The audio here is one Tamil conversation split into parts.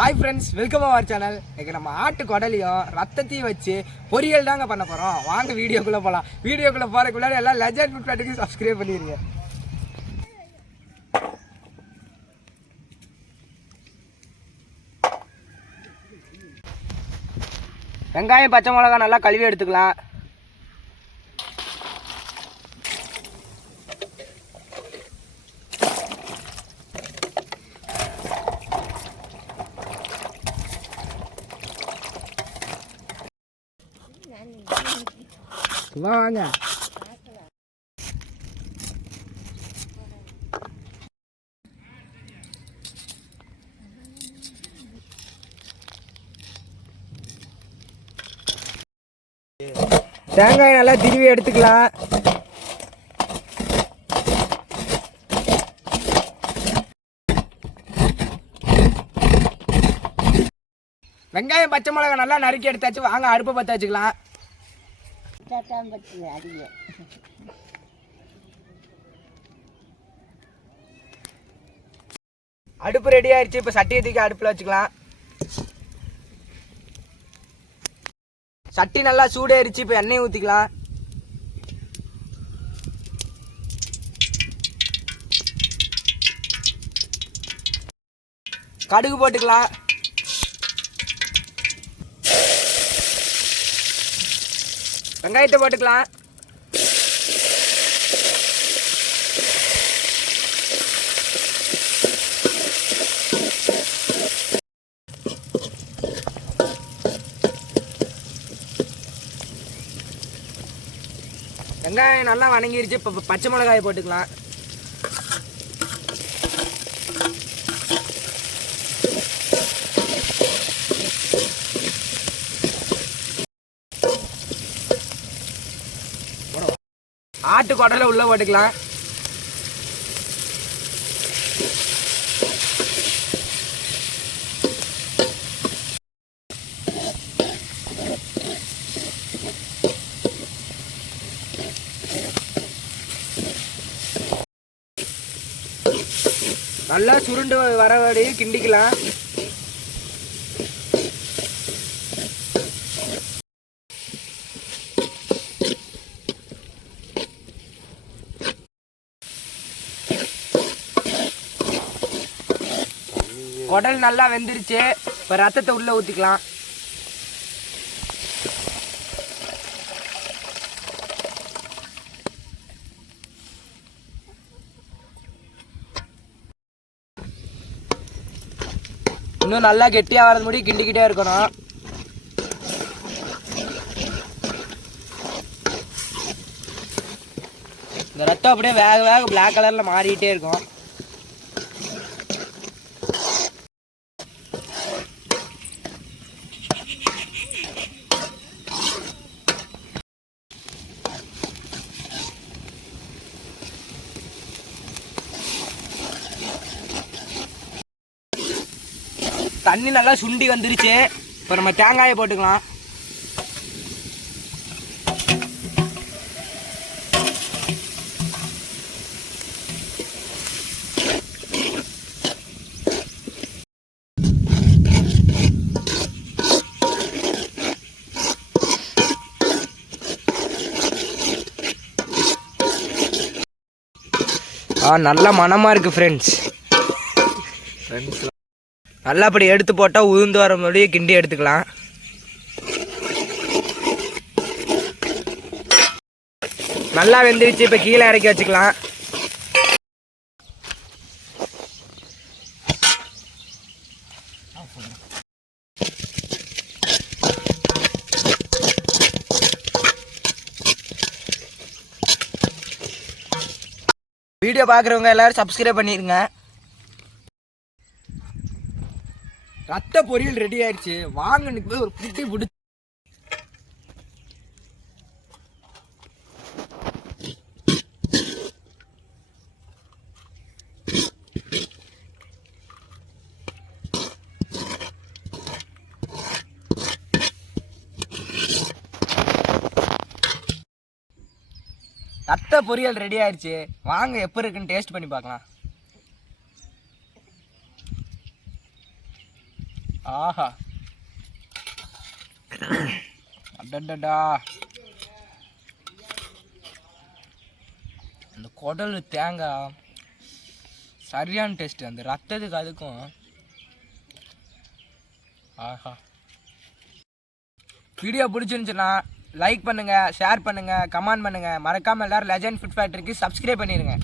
Hi friends, welcome to our channel. இன்னைக்கு நம்ம ஆட்டு குடலையும் ரத்தத்தையும் வச்சு பொரியல் தாங்க பண்ண போறோம். வாங்க வீடியோக்குள்ள போலாம். வீடியோக்குள்ள போறதுக்கு முன்னாடி எல்லாம் லெஜெண்ட் ஃபுட் ஃபேக்டரிக்கு சப்ஸ்கிரைப் பண்ணிருங்க. வெங்காயம் பச்சை மிளகாய் நல்லா கழுவி எடுத்துக்கலாம். வாங்க தேங்காய் நல்லா திருவி எடுத்துக்கலாம். வெங்காயம் பச்சை மிளகாய் நல்லா நறுக்கி எடுத்தாச்சு. வாங்க அடுப்பை பற்ற வச்சுக்கலாம். அடுப்பு ரெடி ஆயிடுச்சு. இப்ப சட்டியை தூக்கி அடுப்புல வச்சுக்கலாம். சட்டி நல்லா சூடாயிருச்சு. இப்ப எண்ணெய் ஊத்திக்கலாம். கடுகு போட்டுக்கலாம். வெங்காயத்தை போட்டுக்கலாம். வெங்காயம் நல்லா வணங்கிருச்சு. இப்போ பச்சை மிளகாயை போட்டுக்கலாம். ஆட்டு குடலை உள்ள போட்டுக்கலாம். நல்லா சுருண்டு வர வரையும் கிண்டிக்கலாம். குடல் நல்லா வெந்துருச்சு. இப்போ ரத்தத்தை உள்ள ஊற்றிக்கலாம். இன்னும் நல்லா கெட்டியாக வரது முடி கிண்டிக்கிட்டே இருக்கணும். இந்த ரத்தம் அப்படியே வேக வேக பிளாக் கலரில் மாறிக்கிட்டே இருக்கும். தண்ணி நல்லா சுண்டி வந்துருச்சு. இப்போ நம்ம தேங்காயை போட்டுக்கலாம். நல்ல மனமா இருக்கு ஃப்ரெண்ட்ஸ். நல்லா அப்படி எடுத்து போட்டால் உதிர்ந்து வர முடிய கிண்டி எடுத்துக்கலாம். நல்லா வெந்துருச்சு. இப்போ கீழே இறக்கி வச்சுக்கலாம். வீடியோ பார்க்குறவங்க எல்லாரும் சப்ஸ்கிரைப் பண்ணிடுங்க. ரத்த பொரியல் ரெடி ஆயிடுச்சு. வாங்க போய் ஒரு புட்டி பிடிச்சி ரத்த பொரியல் ரெடி ஆயிடுச்சு. வாங்க எப்போ இருக்குன்னு டேஸ்ட் பண்ணி பார்க்கலாம். ஆஹா அடடடா அந்த குடல் தேங்காய் சரியான டேஸ்ட். அந்த ரத்தத்துக்கு அதுக்கும் ஆஹா. வீடியோ பிடிச்சிருந்துச்சுன்னா லைக் பண்ணுங்க, ஷேர் பண்ணுங்க, கமெண்ட் பண்ணுங்க. மறக்காம எல்லாரும் லெஜண்ட் ஃபுட் ஃபேக்டரிக்கு சப்ஸ்கிரைப் பண்ணிருங்க.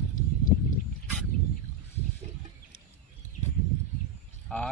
ஆ